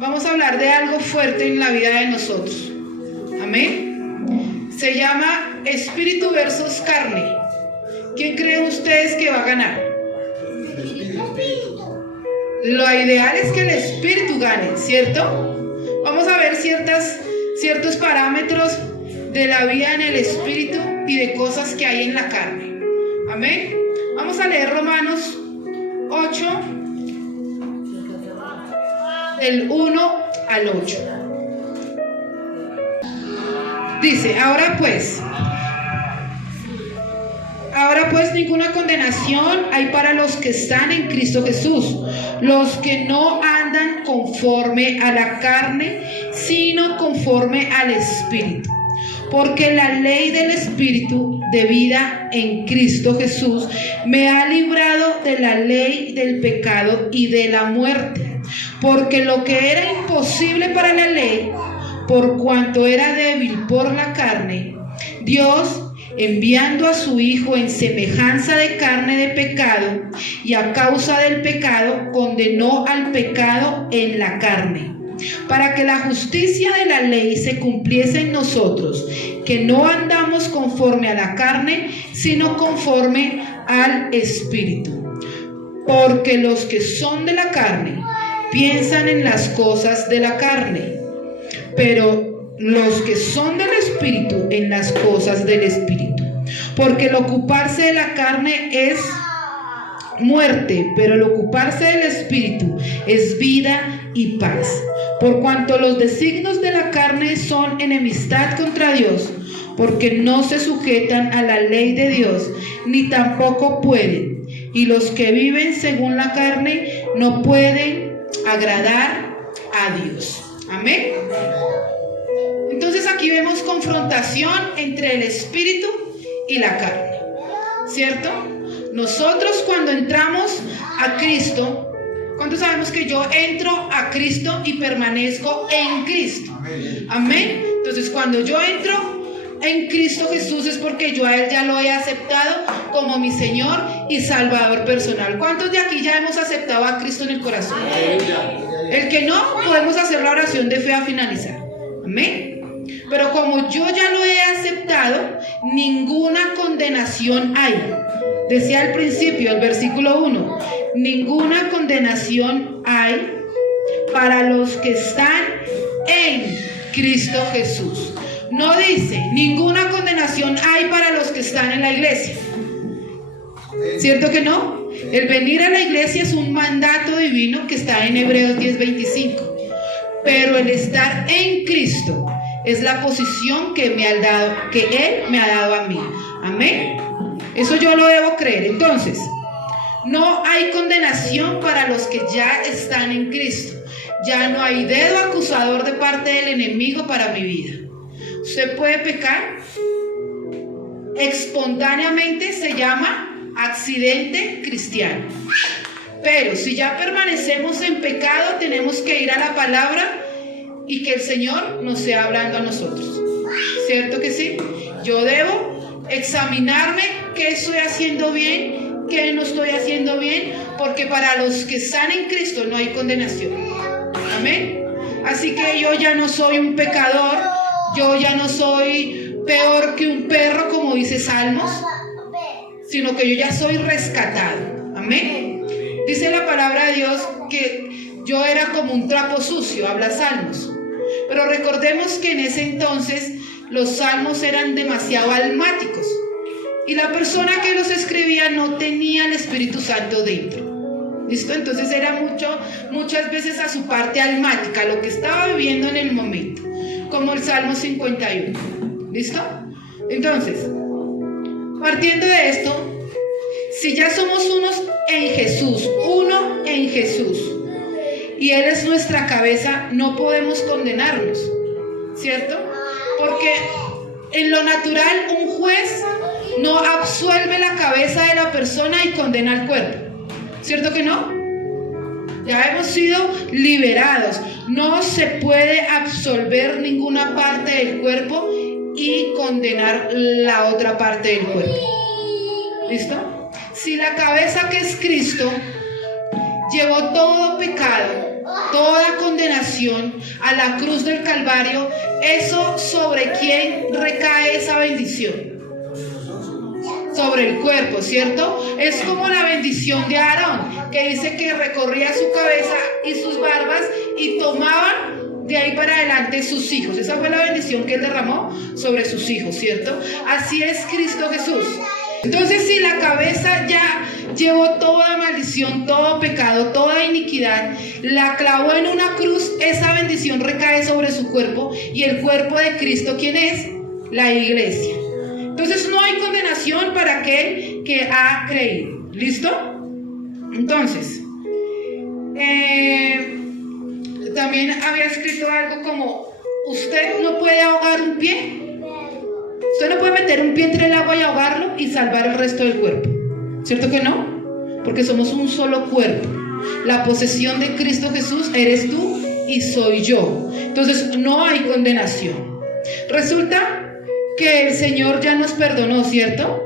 vamos a hablar de algo fuerte en la vida de nosotros. Amén. Se llama espíritu versus carne. ¿Quién creen ustedes que va a ganar? Lo ideal es que el espíritu gane, ¿cierto? Vamos a ver ciertos parámetros de la vida en el espíritu y de cosas que hay en la carne. Amén. Vamos a leer Romanos 8, del 1 al 8. Dice, ahora pues ninguna condenación hay para los que están en Cristo Jesús, los que no andan conforme a la carne, sino conforme al Espíritu. Porque la ley del Espíritu de vida en Cristo Jesús me ha librado de la ley del pecado y de la muerte. Porque lo que era imposible para la ley, por cuanto era débil por la carne, Dios, enviando a su Hijo en semejanza de carne de pecado, y a causa del pecado, condenó al pecado en la carne, para que la justicia de la ley se cumpliese en nosotros, que no andamos conforme a la carne, sino conforme al Espíritu. Porque los que son de la carne piensan en las cosas de la carne, pero los que son del Espíritu en las cosas del Espíritu. Porque el ocuparse de la carne es muerte, pero el ocuparse del Espíritu es vida y paz. Por cuanto los designios de la carne son enemistad contra Dios, porque no se sujetan a la ley de Dios, ni tampoco pueden. Y los que viven según la carne no pueden agradar a Dios. Amén. Entonces aquí vemos confrontación entre el espíritu y la carne, ¿cierto? Nosotros cuando entramos a Cristo, ¿cuántos sabemos que yo entro a Cristo y permanezco en Cristo? Amén. Entonces cuando yo entro en Cristo Jesús es porque yo a Él ya lo he aceptado como mi Señor y Salvador personal. ¿Cuántos de aquí ya hemos aceptado a Cristo en el corazón? El que no, podemos hacer la oración de fe a finalizar. Amén. Pero como yo ya lo he aceptado, ninguna condenación hay. Decía al principio, el versículo 1, ninguna condenación hay para los que están en Cristo Jesús. No dice, ninguna condenación hay para los que están en la iglesia. ¿Cierto que no? El venir a la iglesia es un mandato divino que está en Hebreos 10:25. Pero el estar en Cristo es la posición que Él me ha dado a mí. Amén. Eso yo lo debo creer. Entonces, no hay condenación para los que ya están en Cristo. Ya no hay dedo acusador de parte del enemigo para mi vida. Usted puede pecar espontáneamente, se llama accidente cristiano. Pero si ya permanecemos en pecado, tenemos que ir a la palabra y que el Señor nos sea hablando a nosotros. ¿Cierto que sí? Yo debo examinarme qué estoy haciendo bien, qué no estoy haciendo bien, porque para los que están en Cristo no hay condenación. Amén. Así que yo ya no soy un pecador, yo ya no soy peor que un perro, como dice Salmos, sino que yo ya soy rescatado. Amén. Dice la palabra de Dios que yo era como un trapo sucio, habla Salmos. Pero recordemos que en ese entonces los salmos eran demasiado almáticos y la persona que los escribía no tenía el Espíritu Santo dentro. ¿Listo? Entonces era muchas veces a su parte almática, lo que estaba viviendo en el momento, como el Salmo 51. ¿Listo? Entonces, partiendo de esto, si ya somos uno en Jesús, y Él es nuestra cabeza, no podemos condenarnos, ¿cierto? Porque en lo natural un juez no absuelve la cabeza de la persona y condena al cuerpo, ¿cierto que no? Ya hemos sido liberados, no se puede absolver ninguna parte del cuerpo y condenar la otra parte del cuerpo. ¿Listo? Si la cabeza, que es Cristo, llevó todo pecado toda condenación a la cruz del Calvario, ¿eso sobre quién recae esa bendición? Sobre el cuerpo, ¿cierto? Es como la bendición de Aarón, que dice que recorría su cabeza y sus barbas y tomaban de ahí para adelante sus hijos. Esa fue la bendición que él derramó sobre sus hijos, ¿cierto? Así es Cristo Jesús. Entonces, si la cabeza ya llevó toda maldición, todo pecado, toda iniquidad, la clavó en una cruz, esa bendición recae sobre su cuerpo. Y el cuerpo de Cristo, ¿quién es? La iglesia. Entonces no hay condenación para aquel que ha creído. ¿Listo? Entonces, también había escrito algo como: usted no puede ahogar un pie. Usted no puede meter un pie entre el agua y ahogarlo y salvar el resto del cuerpo. ¿Cierto que no? Porque somos un solo cuerpo. La posesión de Cristo Jesús eres tú y soy yo. Entonces no hay condenación. Resulta que el Señor ya nos perdonó, ¿cierto?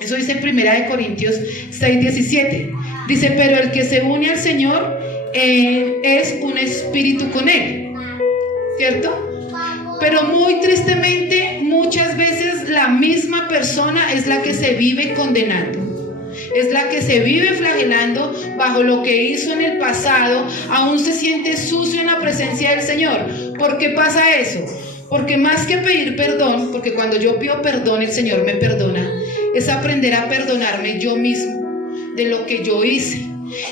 Eso dice en 1 Corintios 6:17. Dice: pero el que se une al Señor es un espíritu con Él, ¿cierto? Pero muy tristemente, muchas veces la misma persona es la que se vive condenando. Es la que se vive flagelando bajo lo que hizo en el pasado. Aún se siente sucio en la presencia del Señor. ¿Por qué pasa eso? Porque más que pedir perdón, porque cuando yo pido perdón el Señor me perdona, es aprender a perdonarme yo mismo de lo que yo hice.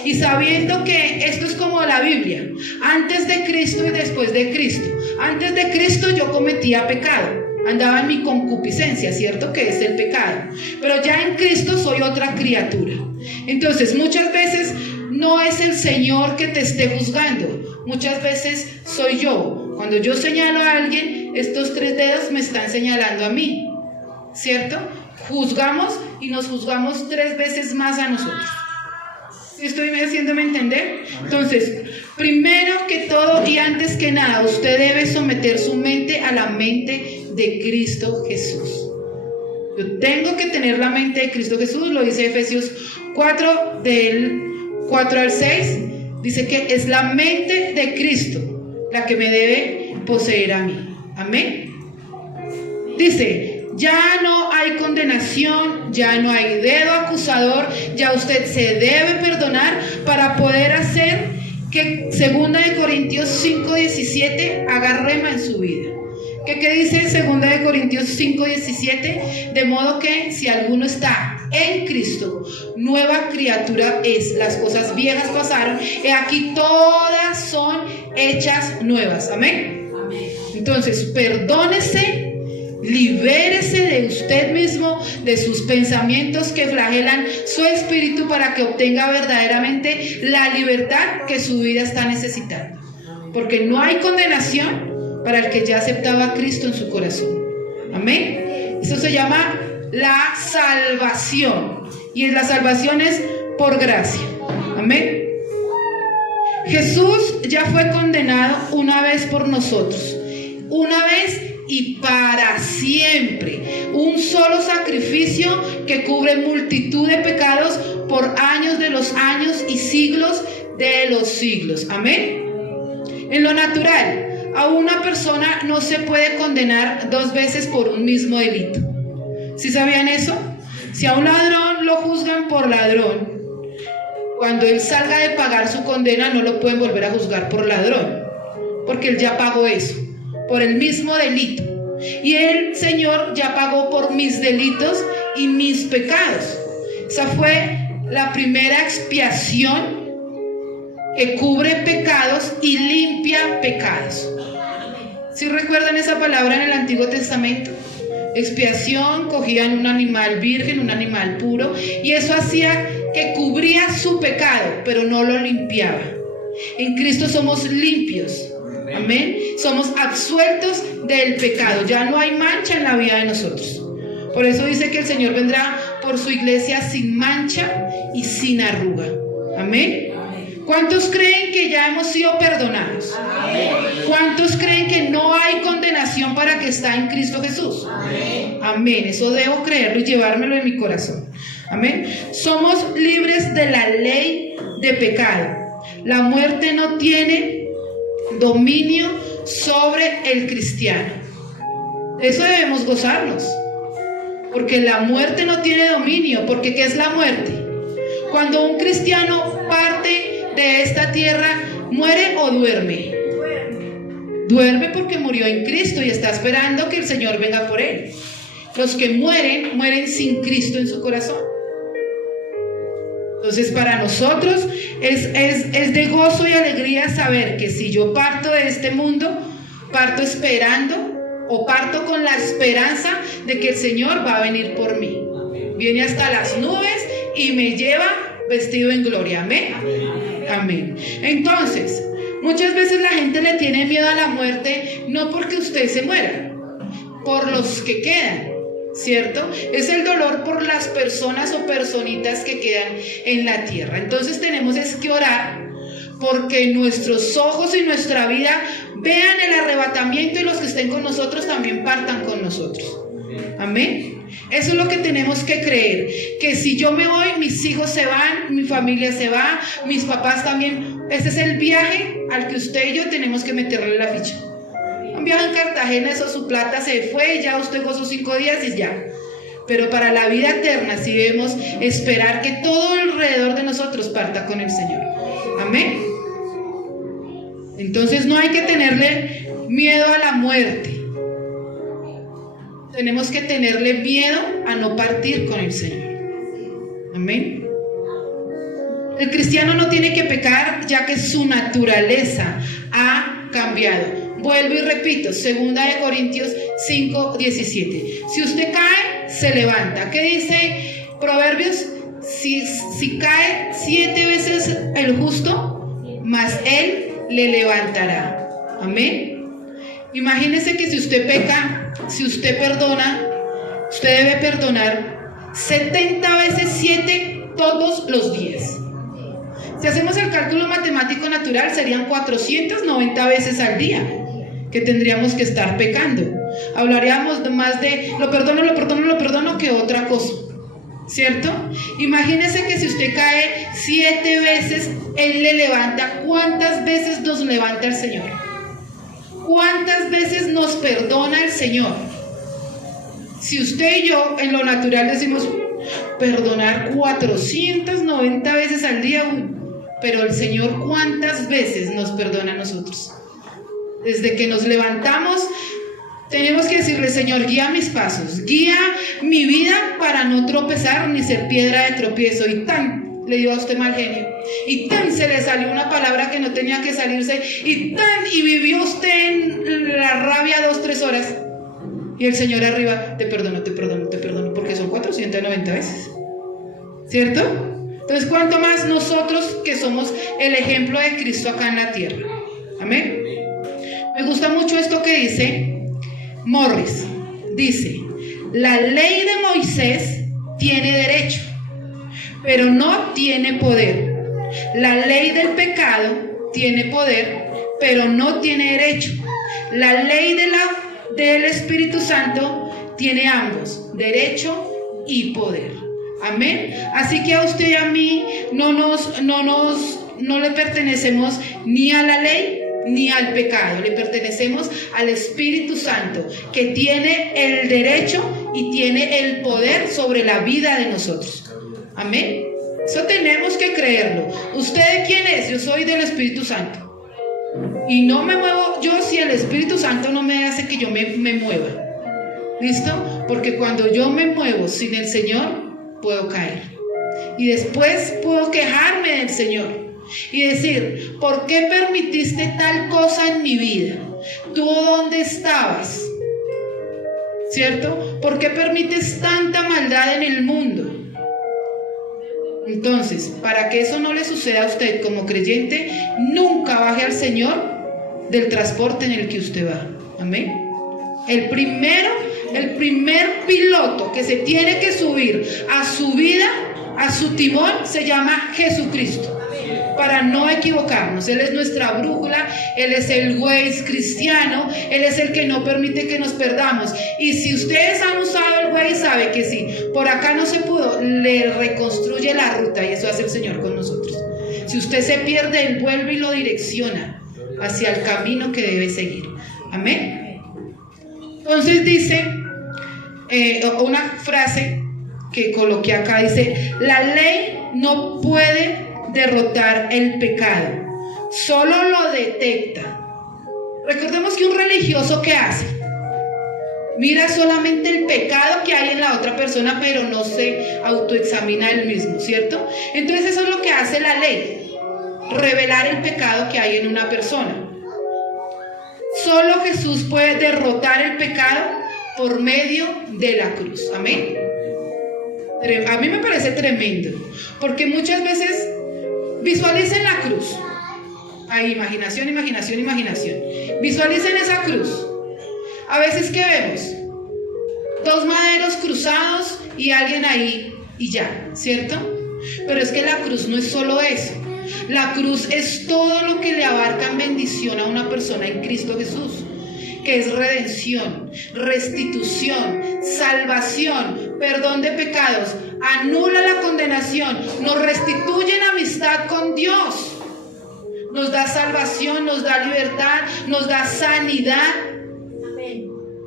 Y sabiendo que esto es como la Biblia, antes de Cristo y después de Cristo. Antes de Cristo yo cometía pecado, andaba en mi concupiscencia, ¿cierto? Que es el pecado. Pero ya en Cristo soy otra criatura. Entonces muchas veces no es el Señor que te esté juzgando, muchas veces soy yo. Cuando yo señalo a alguien, estos 3 dedos me están señalando a mí, ¿cierto? Juzgamos y nos juzgamos 3 veces más a nosotros. ¿Estoy haciéndome entender? Entonces, primero que todo y antes que nada, usted debe someter su mente a la mente de Cristo Jesús. Yo tengo que tener la mente de Cristo Jesús, lo dice Efesios 4, del 4 al 6. Dice que es la mente de Cristo la que me debe poseer a mí. Amén. Dice: ya no hay condenación, ya no hay dedo acusador, ya usted se debe perdonar para poder hacer que 2 Corintios 5:17 haga rema en su vida. ¿Qué dice 2 Corintios 5:17? De modo que si alguno está en Cristo, nueva criatura es. Las cosas viejas pasaron, y aquí todas son hechas nuevas. Amén. Entonces, perdónese. Libérese de usted mismo, de sus pensamientos que flagelan su espíritu, para que obtenga verdaderamente la libertad que su vida está necesitando. Porque no hay condenación para el que ya aceptaba a Cristo en su corazón. Amén. Eso se llama la salvación. Y la salvación es por gracia. Amén. Jesús ya fue condenado una vez por nosotros. Una vez y para siempre. Un solo sacrificio que cubre multitud de pecados por años de los años y siglos de los siglos. Amén. En lo natural, a una persona no se puede condenar 2 veces por un mismo delito. ¿Sí sabían eso? Si a un ladrón lo juzgan por ladrón, cuando él salga de pagar su condena no lo pueden volver a juzgar por ladrón, porque él ya pagó eso, por el mismo delito. Y el Señor ya pagó por mis delitos y mis pecados. Esa fue la primera expiación que cubre pecados y limpia pecados. ¿Sí recuerdan esa palabra en el Antiguo Testamento? Expiación, cogían un animal virgen, un animal puro, y eso hacía que cubría su pecado, pero no lo limpiaba. En Cristo somos limpios. Amén. Somos absueltos del pecado. Ya no hay mancha en la vida de nosotros. Por eso dice que el Señor vendrá por su iglesia sin mancha y sin arruga. Amén. ¿Cuántos creen que ya hemos sido perdonados? Amén. ¿Cuántos creen que no hay condenación para el que está en Cristo Jesús? Amén. Amén. Eso debo creerlo y llevármelo en mi corazón. Amén. Somos libres de la ley de pecado. La muerte no tiene dominio sobre el cristiano. De eso debemos gozarnos. Porque la muerte no tiene dominio. Porque ¿qué es la muerte? Cuando un cristiano parte de esta tierra, ¿muere o duerme? Duerme porque murió en Cristo y está esperando que el Señor venga por él. Los que mueren, mueren sin Cristo en su corazón. Entonces para nosotros es de gozo y alegría saber que si yo parto de este mundo, parto esperando o parto con la esperanza de que el Señor va a venir por mí. Viene hasta las nubes y me lleva vestido en gloria. Amén. Amén. Entonces, muchas veces la gente le tiene miedo a la muerte, no porque usted se muera, por los que quedan, ¿cierto? Es el dolor por las personas o personitas que quedan en la tierra. Entonces tenemos que orar porque nuestros ojos y nuestra vida vean el arrebatamiento y los que estén con nosotros también partan con nosotros. Amén. Eso es lo que tenemos que creer, que si yo me voy, mis hijos se van, mi familia se va, mis papás también. Ese es el viaje al que usted y yo tenemos que meterle la ficha. Un viaje en Cartagena, eso su plata se fue y ya usted gozó 5 días y ya. Pero para la vida eterna sí debemos esperar que todo alrededor de nosotros parta con el Señor. Amén. Entonces no hay que tenerle miedo a la muerte. Tenemos que tenerle miedo a no partir con el Señor. Amén. El cristiano no tiene que pecar, ya que su naturaleza ha cambiado. Vuelvo y repito, 2 Corintios 5:17. Si usted cae, se levanta. ¿Qué dice Proverbios? Si cae 7 veces el justo, mas él le levantará. Amén. Imagínese que si usted peca, si usted perdona, usted debe perdonar 70 veces 7 todos los días. Si hacemos el cálculo matemático natural, serían 490 veces al día que tendríamos que estar pecando. Hablaríamos más de lo perdono que otra cosa, ¿cierto? Imagínese que si usted cae 7 veces, Él le levanta. ¿Cuántas veces nos levanta el Señor? ¿Cuántas veces nos perdona el Señor? Si usted y yo en lo natural decimos perdonar 490 veces al día, pero el Señor ¿cuántas veces nos perdona a nosotros? Desde que nos levantamos tenemos que decirle: Señor, guía mis pasos, guía mi vida para no tropezar ni ser piedra de tropiezo. Y tan le dio a usted mal genio, y tan se le salió una palabra que no tenía que salirse, y vivió usted en la rabia 2-3 horas, y el Señor arriba: te perdono, porque son 490 veces, ¿cierto? Entonces, ¿cuánto más nosotros que somos el ejemplo de Cristo acá en la tierra? Amén. Me gusta mucho esto que dice Morris. Dice: la ley de Moisés tiene derecho, pero no tiene poder. La ley del pecado tiene poder, pero no tiene derecho. La ley del Espíritu Santo tiene ambos, derecho y poder. Amén. Así que a usted y a mí no le pertenecemos ni a la ley ni al pecado. Le pertenecemos al Espíritu Santo, que tiene el derecho y tiene el poder sobre la vida de nosotros. Amén. Eso tenemos que creerlo. ¿Usted quién es? Yo soy del Espíritu Santo. Y no me muevo yo si el Espíritu Santo no me hace que yo me mueva. ¿Listo? Porque cuando yo me muevo sin el Señor, puedo caer. Y después puedo quejarme del Señor y decir: ¿por qué permitiste tal cosa en mi vida? ¿Tú dónde estabas? ¿Cierto? ¿Por qué permites tanta maldad en el mundo? Entonces, para que eso no le suceda a usted como creyente, nunca baje al Señor del transporte en el que usted va. Amén. El primer piloto que se tiene que subir a su vida, a su timón, se llama Jesucristo. Para no equivocarnos, Él es nuestra brújula, Él es el Waze cristiano, Él es el que no permite que nos perdamos. Y si ustedes han usado el Waze, sabe que si por acá no se pudo, le reconstruye la ruta, y eso hace el Señor con nosotros. Si usted se pierde, Él vuelve y lo direcciona hacia el camino que debe seguir. Amén. Entonces dice una frase que coloqué acá, dice: la ley no puede derrotar el pecado, solo lo detecta. Recordemos que un religioso, ¿qué hace? Mira solamente el pecado que hay en la otra persona, pero no se autoexamina él mismo, ¿cierto? Entonces eso es lo que hace la ley, revelar el pecado que hay en una persona. Solo Jesús puede derrotar el pecado por medio de la cruz. Amén. A mí me parece tremendo, porque muchas veces visualicen la cruz. Ahí, imaginación. Visualicen esa cruz. A veces, ¿qué vemos? Dos maderos cruzados y alguien ahí y ya, ¿cierto? Pero es que la cruz no es solo eso. La cruz es todo lo que le abarca en bendición a una persona en Cristo Jesús, que es redención, restitución, salvación, perdón de pecados, anula la condenación, nos restituye en amistad con Dios, nos da salvación, nos da libertad, nos da sanidad.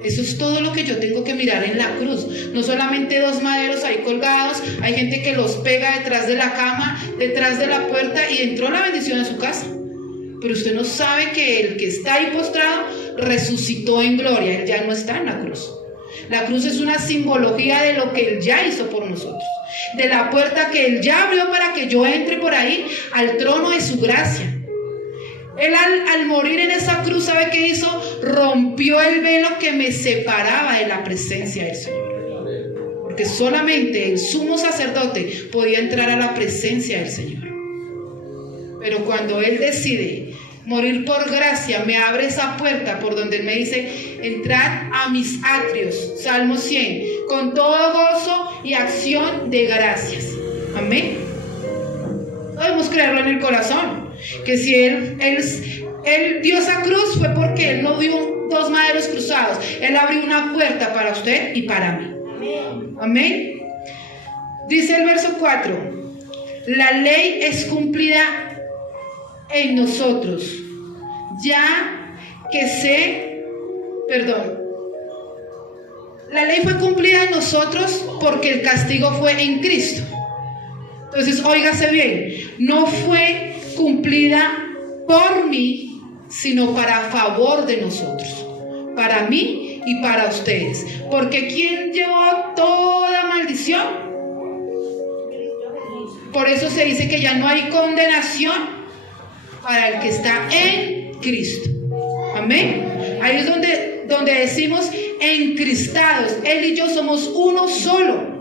Eso es todo lo que yo tengo que mirar en la cruz. No solamente dos maderos ahí colgados. Hay gente que los pega detrás de la cama, detrás de la puerta, y entró la bendición a su casa. Pero usted no sabe que el que está ahí postrado resucitó en gloria. Él ya no está en la cruz. La cruz es una simbología de lo que Él ya hizo por nosotros, de la puerta que Él ya abrió para que yo entre por ahí al trono de su gracia. Él al morir en esa cruz, ¿sabe qué hizo? Rompió el velo que me separaba de la presencia del Señor. Porque solamente el sumo sacerdote podía entrar a la presencia del Señor. Pero cuando Él decide morir por gracia, me abre esa puerta por donde Él me dice: entrad a mis atrios, Salmo 100, con todo gozo y acción de gracias. Amén. Podemos creerlo en el corazón, que si Él dio esa cruz fue porque Él no dio dos maderos cruzados. Él abrió una puerta para usted y para mí. Amén. Dice el verso 4: la ley es cumplida en nosotros, ya que la ley fue cumplida en nosotros porque el castigo fue en Cristo. Entonces, óigase bien, no fue cumplida por mí, sino para favor de nosotros, para mí y para ustedes. Porque ¿quién llevó toda maldición? Por eso se dice que ya no hay condenación para el que está en Cristo. Amén. Ahí es donde decimos encristados. Él y yo somos uno solo.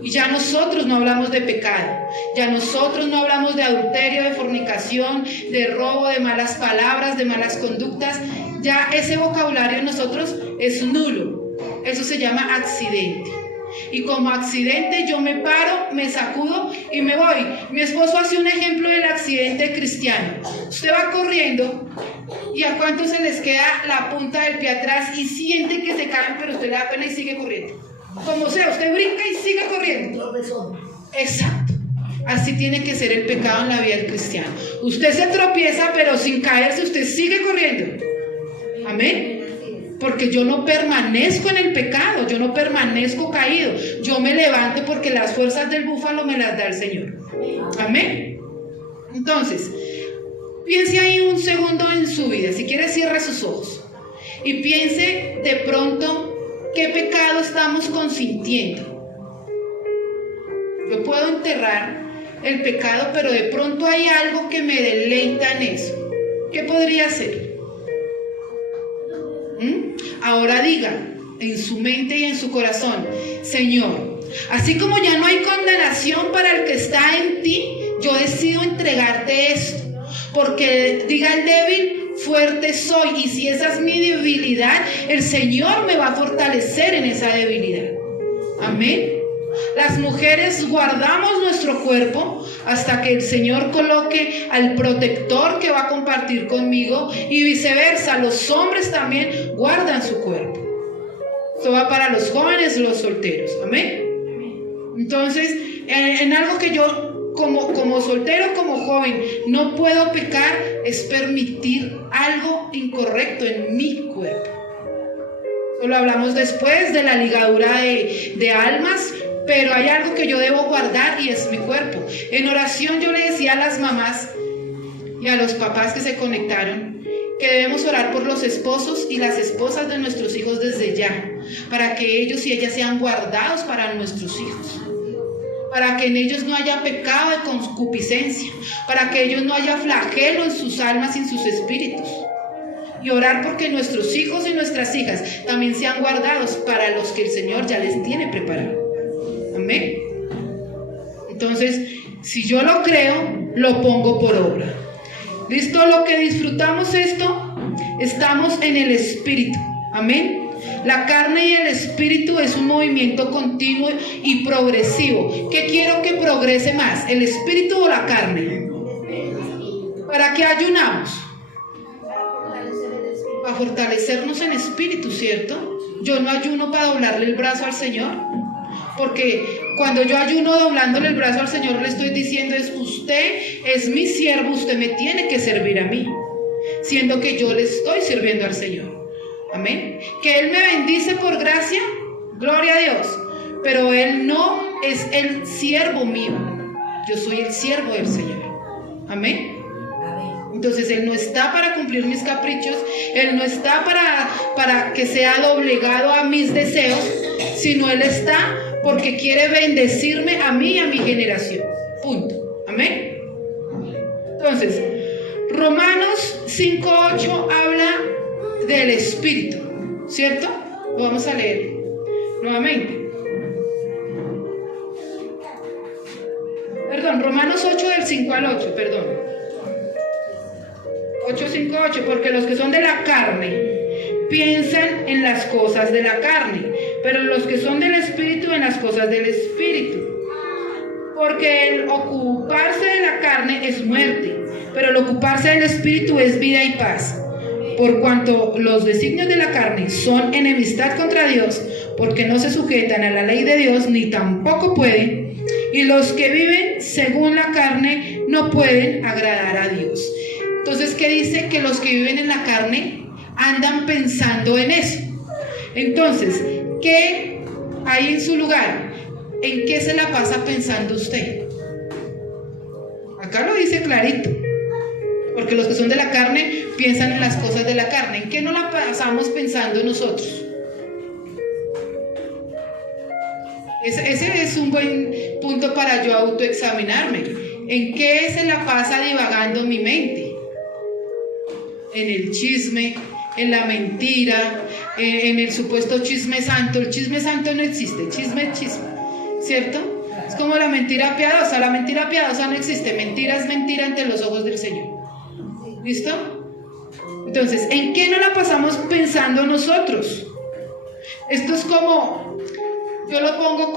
Y ya nosotros no hablamos de pecado, ya nosotros no hablamos de adulterio, de fornicación, de robo, de malas palabras, de malas conductas. Ya ese vocabulario en nosotros es nulo. Eso se llama accidente. Y como accidente yo me paro, me sacudo y me voy. Mi esposo hace un ejemplo del accidente cristiano. Usted va corriendo y a cuántos se les queda la punta del pie atrás y siente que se caen, pero usted le da pena y sigue corriendo. Como sea, usted brinca y sigue corriendo. Exacto. Así tiene que ser el pecado en la vida del cristiano. Usted se tropieza, pero sin caerse, usted sigue corriendo. Amén. Porque yo no permanezco en el pecado, yo no permanezco caído. Yo me levanto porque las fuerzas del búfalo me las da el Señor. Amén. Entonces, piense ahí un segundo en su vida. Si quiere, cierre sus ojos y piense de pronto qué pecado estamos consintiendo. Yo puedo enterrar el pecado, pero de pronto hay algo que me deleita en eso. ¿Qué podría ser? Ahora digan en su mente y en su corazón: Señor, así como ya no hay condenación para el que está en ti, yo decido entregarte esto. Porque diga el débil: fuerte soy, y si esa es mi debilidad, el Señor me va a fortalecer en esa debilidad. Amén. Las mujeres guardamos nuestro cuerpo hasta que el Señor coloque al protector que va a compartir conmigo, y viceversa, los hombres también guardan su cuerpo. Esto va para los jóvenes y los solteros. Amén. Entonces, en algo que yo como soltero, como joven, no puedo pecar, es permitir algo incorrecto en mi cuerpo. Lo hablamos después de la ligadura de almas, pero hay algo que yo debo guardar y es mi cuerpo. En oración yo le decía a las mamás y a los papás que se conectaron que debemos orar por los esposos y las esposas de nuestros hijos desde ya, para que ellos y ellas sean guardados para nuestros hijos, para que en ellos no haya pecado de concupiscencia, para que ellos no haya flagelo en sus almas y en sus espíritus. Y orar porque nuestros hijos y nuestras hijas también sean guardados para los que el Señor ya les tiene preparado. Amén. Entonces, si yo lo creo, lo pongo por obra. ¿Listo? Lo que disfrutamos esto, estamos en el Espíritu. Amén. La carne y el Espíritu es un movimiento continuo y progresivo. ¿Qué quiero que progrese más? ¿El Espíritu o la carne? ¿Para qué ayunamos? Para fortalecernos en espíritu, ¿cierto? Yo no ayuno para doblarle el brazo al Señor, porque cuando yo ayuno doblándole el brazo al Señor, le estoy diciendo usted es mi siervo, usted me tiene que servir a mí, siendo que yo le estoy sirviendo al Señor. Amén. Que Él me bendice por gracia, gloria a Dios, pero Él no es el siervo mío, yo soy el siervo del Señor. Amén. Entonces Él no está para cumplir mis caprichos, Él no está para que sea doblegado a mis deseos, sino Él está porque quiere bendecirme a mí y a mi generación. Punto. Amén. Entonces, Romanos 5:8 habla del Espíritu, ¿cierto? Lo vamos a leer nuevamente. Perdón, Romanos 8 del 5 al 8, perdón. 8:5-8, porque los que son de la carne piensan en las cosas de la carne, pero los que son del Espíritu en las cosas del Espíritu. Porque el ocuparse de la carne es muerte, pero el ocuparse del Espíritu es vida y paz. Por cuanto los designios de la carne son enemistad contra Dios, porque no se sujetan a la ley de Dios, ni tampoco pueden, y los que viven según la carne no pueden agradar a Dios. Entonces, ¿qué dice? Que los que viven en la carne andan pensando en eso. Entonces, ¿qué hay en su lugar? ¿En qué se la pasa pensando usted? Acá lo dice clarito. Porque los que son de la carne piensan en las cosas de la carne. ¿En qué no la pasamos pensando nosotros? Ese es un buen punto para yo autoexaminarme. ¿En qué se la pasa divagando mi mente? En el chisme, en la mentira, en el supuesto chisme santo. El chisme santo no existe, chisme es chisme, ¿cierto? Es como la mentira piadosa no existe, mentira es mentira ante los ojos del Señor. ¿Listo? Entonces, ¿en qué no la pasamos pensando nosotros? Esto es como, yo lo pongo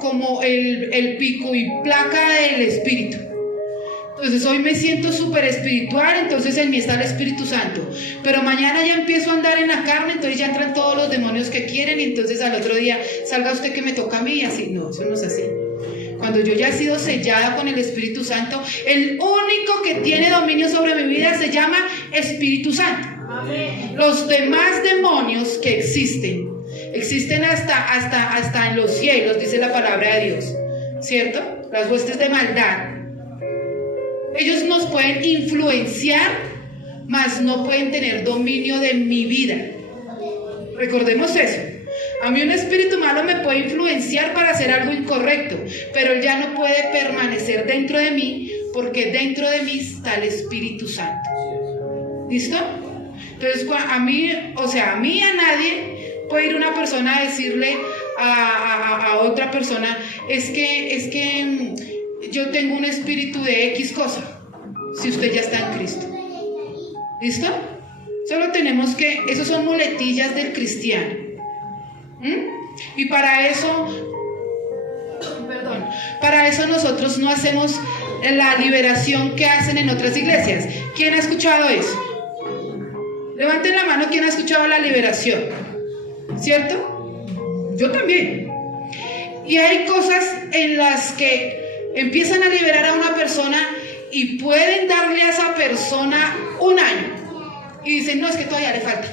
como el pico y placa del Espíritu. Entonces hoy me siento súper espiritual, entonces en mí está el Espíritu Santo, pero mañana ya empiezo a andar en la carne, entonces ya entran todos los demonios que quieren, y entonces al otro día salga usted que me toca a mí, y así. No, eso no es así. Cuando yo ya he sido sellada con el Espíritu Santo, el único que tiene dominio sobre mi vida se llama Espíritu Santo. Amén. Los demás demonios que existen hasta en los cielos, dice la palabra de Dios, ¿cierto? Las huestes de maldad. Ellos nos pueden influenciar, mas no pueden tener dominio de mi vida. Recordemos eso. A mí un espíritu malo me puede influenciar para hacer algo incorrecto, pero él ya no puede permanecer dentro de mí, porque dentro de mí está el Espíritu Santo. ¿Listo? Entonces, a mí a nadie puede ir una persona a decirle a otra persona, es que yo tengo un espíritu de X cosa, si usted ya está en Cristo. ¿Listo? Solo tenemos que, esos son muletillas del cristiano. Y para eso nosotros no hacemos la liberación que hacen en otras iglesias. ¿Quién ha escuchado eso? Levanten la mano, ¿quién ha escuchado la liberación? ¿Cierto? Yo también. Y hay cosas en las que Empiezan a liberar a una persona y pueden darle a esa persona un año. Y dicen, no, es que todavía le falta.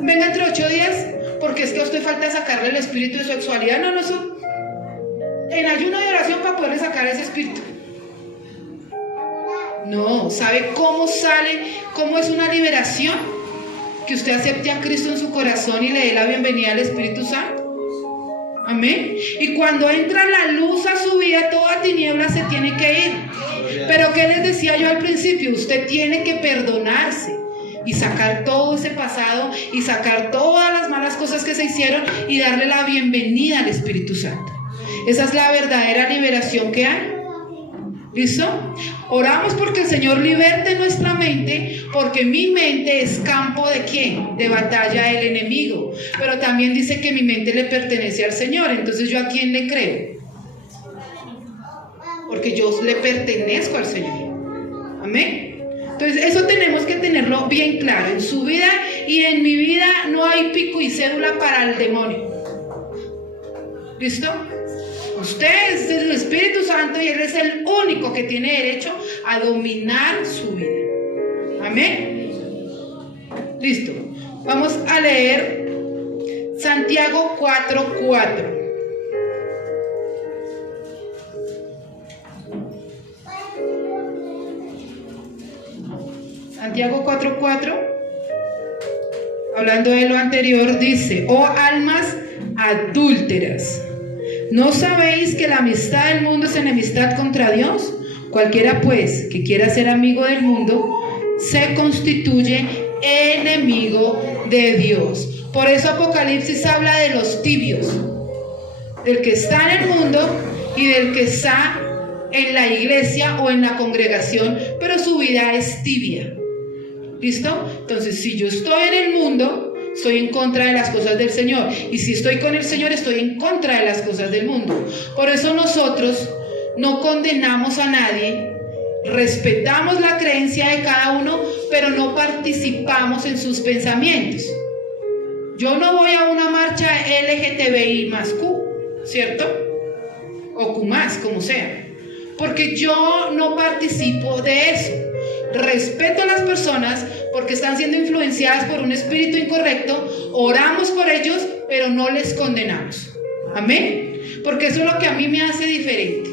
Venga entre 8 días, porque es que a usted falta sacarle el espíritu de sexualidad. No, eso. En ayuno y oración para poderle sacar ese espíritu. No, ¿sabe cómo sale? ¿Cómo es una liberación? Que usted acepte a Cristo en su corazón y le dé la bienvenida al Espíritu Santo. Amén. Y cuando entra la luz a su vida, toda tiniebla se tiene que ir. Pero ¿qué les decía yo al principio? Usted tiene que perdonarse y sacar todo ese pasado y sacar todas las malas cosas que se hicieron y darle la bienvenida al Espíritu Santo. Esa es la verdadera liberación que hay. ¿Listo? Oramos porque el Señor liberte nuestra mente, porque mi mente es campo ¿de quién? De batalla del enemigo. Pero también dice que mi mente le pertenece al Señor. Entonces, ¿yo a quién le creo? Porque yo le pertenezco al Señor. Amén. Entonces, eso tenemos que tenerlo bien claro. En su vida y en mi vida no hay pico y cédula para el demonio. ¿Listo? Usted es el Espíritu Santo y Él es el único que tiene derecho a dominar su vida. Amén. Listo. Vamos a leer Santiago 4:4. Santiago 4:4, hablando de lo anterior, dice: oh almas adúlteras, ¿no sabéis que la amistad del mundo es enemistad contra Dios? Cualquiera pues que quiera ser amigo del mundo se constituye enemigo de Dios. Por eso Apocalipsis habla de los tibios, del que está en el mundo y del que está en la iglesia o en la congregación, pero su vida es tibia. ¿Listo? Entonces, si yo estoy en el mundo, estoy en contra de las cosas del Señor, y si estoy con el Señor, estoy en contra de las cosas del mundo. Por eso nosotros no condenamos a nadie, respetamos la creencia de cada uno, pero no participamos en sus pensamientos. Yo no voy a una marcha LGTBI más Q, ¿cierto? O Q más, como sea, porque yo no participo de eso. Respeto a las personas porque están siendo influenciadas por un espíritu incorrecto, oramos por ellos, pero no les condenamos. Amén. Porque eso es lo que a mí me hace diferente.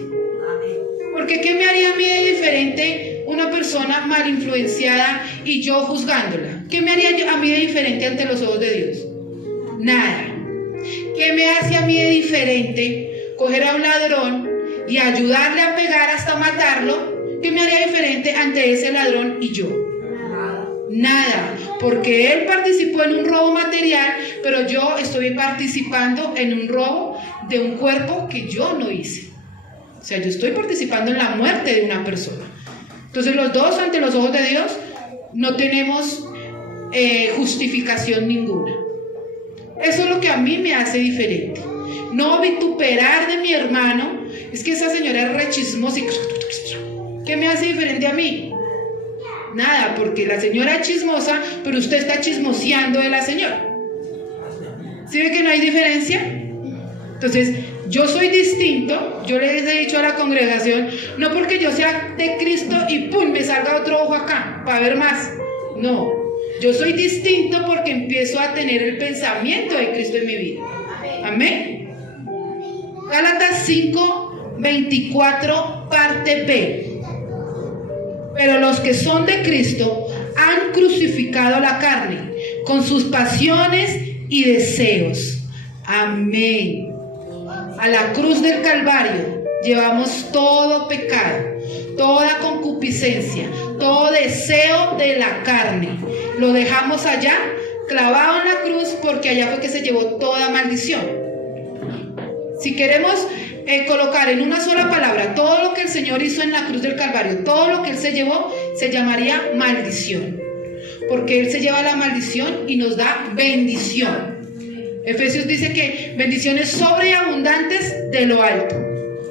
Porque ¿qué me haría a mí de diferente una persona mal influenciada y yo juzgándola? ¿Qué me haría a mí de diferente ante los ojos de Dios? Nada. ¿Qué me hace a mí de diferente coger a un ladrón y ayudarle a pegar hasta matarlo? ¿Qué me haría diferente ante ese ladrón y yo? Nada, porque él participó en un robo material, pero yo estoy participando en un robo de un cuerpo que yo no hice. O sea, yo estoy participando en la muerte de una persona. Entonces los dos ante los ojos de Dios no tenemos justificación ninguna. Eso es lo que a mí me hace diferente. No vituperar de mi hermano. Es que esa señora es re chismosa. ¿Qué me hace diferente a mí? Nada, porque la señora es chismosa, pero usted está chismoseando de la señora. ¿Sí ve que no hay diferencia? Entonces, yo soy distinto. Yo les he dicho a la congregación, no porque yo sea de Cristo y ¡pum!, me salga otro ojo acá para ver más. No, yo soy distinto porque empiezo a tener el pensamiento de Cristo en mi vida. Amén. Gálatas 5:24, parte B. Pero los que son de Cristo han crucificado la carne con sus pasiones y deseos. Amén. A la cruz del Calvario llevamos todo pecado, toda concupiscencia, todo deseo de la carne. Lo dejamos allá, clavado en la cruz, porque allá fue que se llevó toda maldición. Si queremos colocar en una sola palabra todo lo que el Señor hizo en la cruz del Calvario, todo lo que Él se llevó, se llamaría maldición, porque Él se lleva la maldición y nos da bendición. Efesios dice que bendiciones sobreabundantes de lo alto.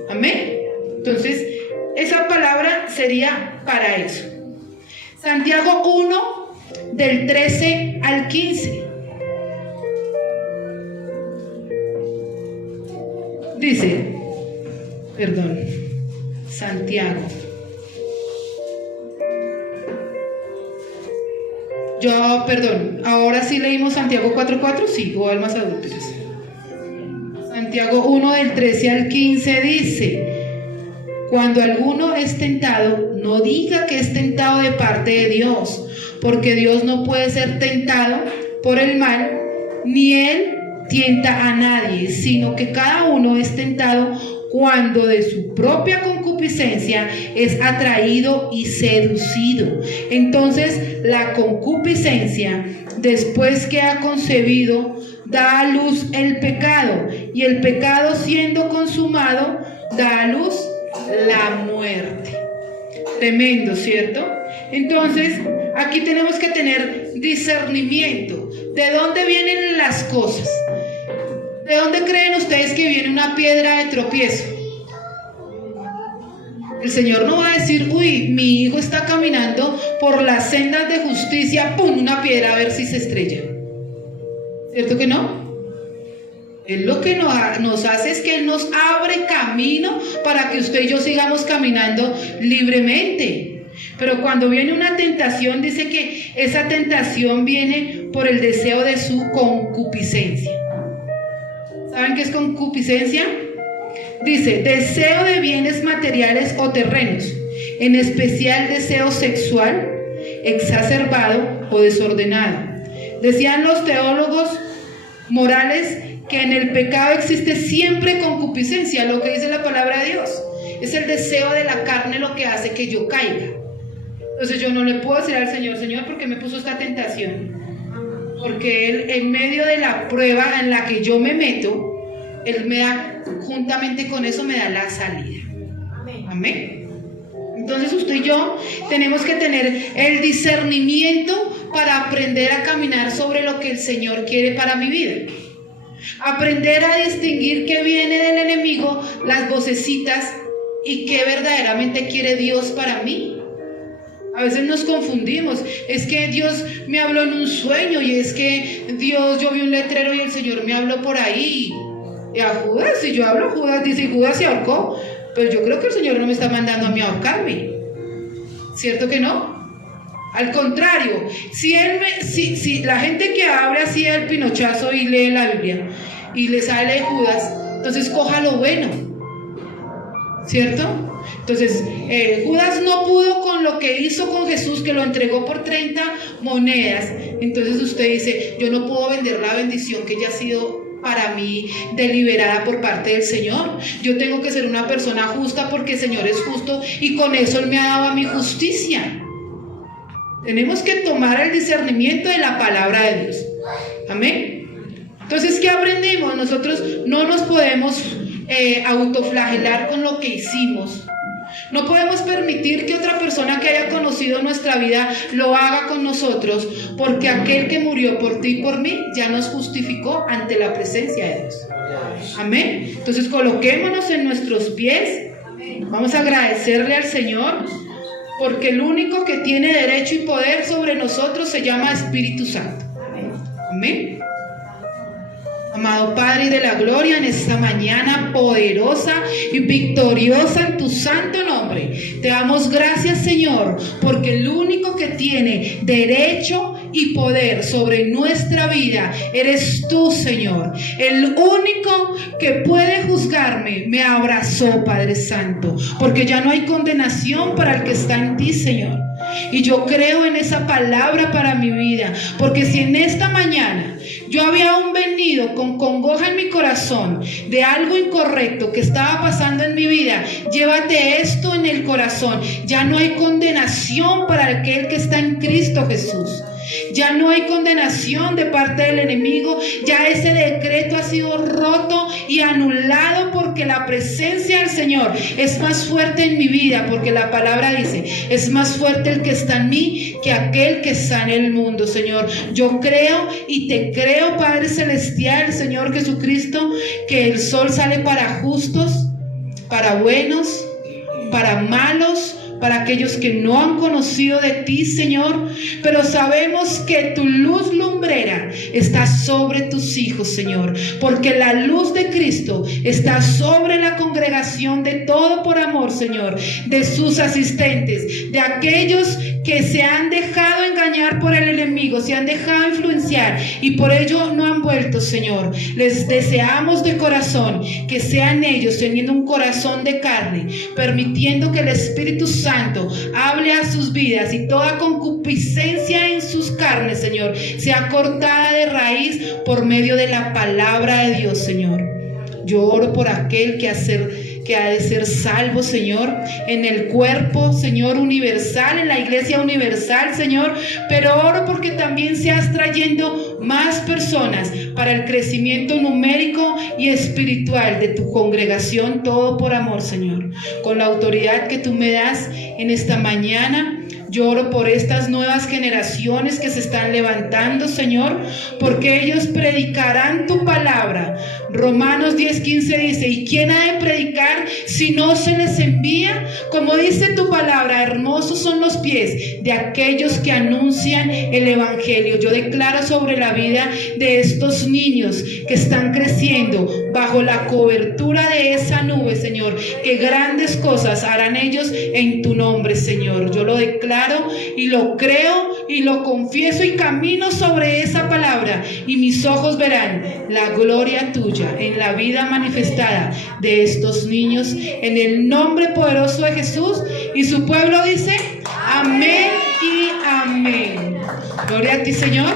Amén. Entonces, esa palabra sería para eso. Santiago 1, del 13 al 15. Dice, perdón, Santiago. Ahora sí leímos Santiago 4:4, sí, o almas adúlteras. Santiago 1 del 13 al 15 dice: cuando alguno es tentado, no diga que es tentado de parte de Dios, porque Dios no puede ser tentado por el mal, ni Él tienta a nadie, sino que cada uno es tentado cuando de su propia concupiscencia es atraído y seducido. Entonces la concupiscencia, después que ha concebido, da a luz el pecado, y el pecado, siendo consumado, da a luz la muerte. Tremendo, ¿cierto? Entonces aquí tenemos que tener discernimiento. ¿De dónde vienen las cosas? ¿De dónde creen ustedes que viene una piedra de tropiezo? El Señor no va a decir: uy, mi hijo está caminando por las sendas de justicia, ¡pum!, una piedra, a ver si se estrella. ¿Cierto que no? Él lo que nos hace es que Él nos abre camino para que usted y yo sigamos caminando libremente. Pero cuando viene una tentación, dice que esa tentación viene por el deseo de su concupiscencia. ¿Saben qué es concupiscencia? Dice: deseo de bienes materiales o terrenos, en especial deseo sexual, exacerbado o desordenado. Decían los teólogos morales que en el pecado existe siempre concupiscencia, lo que dice la palabra de Dios. Es el deseo de la carne lo que hace que yo caiga. Entonces yo no le puedo decir al Señor: Señor, ¿por qué me puso esta tentación? Porque Él, en medio de la prueba en la que yo me meto, Él me da, juntamente con eso, me da la salida. Amén. Entonces usted y yo tenemos que tener el discernimiento para aprender a caminar sobre lo que el Señor quiere para mi vida. Aprender a distinguir qué viene del enemigo, las vocecitas, y qué verdaderamente quiere Dios para mí. A veces nos confundimos: es que Dios me habló en un sueño, y es que Dios, yo vi un letrero y el Señor me habló por ahí. Y a Judas, si yo hablo, Judas dice: Judas se ahorcó. Pero yo creo que el Señor no me está mandando a mí a ahorcarme. ¿Cierto que no? Al contrario, si la gente que abre así el pinochazo y lee la Biblia y le sale Judas, entonces coja lo bueno, ¿cierto? Entonces Judas no pudo con lo que hizo con Jesús, que lo entregó por 30 monedas. Entonces usted dice: yo no puedo vender la bendición que ya ha sido para mí deliberada por parte del Señor. Yo tengo que ser una persona justa porque el Señor es justo, y con eso Él me ha dado a mi justicia. Tenemos que tomar el discernimiento de la palabra de Dios. Amén. Entonces, ¿qué aprendimos? Nosotros no nos podemos autoflagelar con lo que hicimos. No podemos permitir que otra persona que haya conocido nuestra vida lo haga con nosotros, porque aquel que murió por ti y por mí ya nos justificó ante la presencia de Dios. Amén. Entonces coloquémonos en nuestros pies. Vamos a agradecerle al Señor, porque el único que tiene derecho y poder sobre nosotros se llama Espíritu Santo. Amén. Amado Padre de la gloria, en esta mañana poderosa y victoriosa en tu santo nombre, te damos gracias, Señor, porque el único que tiene derecho y poder sobre nuestra vida eres tú, Señor. El único que puede juzgarme me abrazó, Padre Santo, porque ya no hay condenación para el que está en ti, Señor. Y yo creo en esa palabra para mi vida, porque si en esta mañana yo había aún venido con congoja en mi corazón de algo incorrecto que estaba pasando en mi vida, llévate esto en el corazón. Ya no hay condenación para aquel que está en Cristo Jesús. Ya no hay condenación de parte del enemigo. Ya ese decreto ha sido roto y anulado, porque la presencia del Señor es más fuerte en mi vida, porque la palabra dice: es más fuerte el que está en mí que aquel que está en el mundo. Señor, yo creo y te creo, Padre Celestial, Señor Jesucristo, que el sol sale para justos, para buenos, para malos, para aquellos que no han conocido de ti, Señor, pero sabemos que tu luz lumbrera está sobre tus hijos, Señor, porque la luz de Cristo está sobre la congregación de Todo por Amor, Señor, de sus asistentes, de aquellos que se han dejado engañar por el enemigo, se han dejado influenciar y por ello no han vuelto, Señor. Les deseamos de corazón que sean ellos teniendo un corazón de carne, permitiendo que el Espíritu Santo hable a sus vidas y toda concupiscencia en sus carnes, Señor, sea cortada de raíz por medio de la palabra de Dios, Señor. Yo oro por aquel que ha de ser salvo, Señor, en el cuerpo, Señor, universal, en la iglesia universal, Señor, pero oro porque también seas trayendo más personas para el crecimiento numérico y espiritual de tu congregación, Todo por Amor, Señor. Con la autoridad que tú me das en esta mañana, yo oro por estas nuevas generaciones que se están levantando, Señor, porque ellos predicarán tu palabra. Romanos 10:15 dice: ¿y quién ha de predicar si no se les envía? Como dice tu palabra, hermosos son los pies de aquellos que anuncian el evangelio. Yo declaro sobre la vida de estos niños que están creciendo bajo la cobertura de esa nube, Señor, que grandes cosas harán ellos en tu nombre, Señor. Yo lo declaro y lo creo y lo confieso y camino sobre esa palabra, y mis ojos verán la gloria tuya en la vida manifestada de estos niños, en el nombre poderoso de Jesús. Y su pueblo dice amén y amén. Gloria a ti, Señor.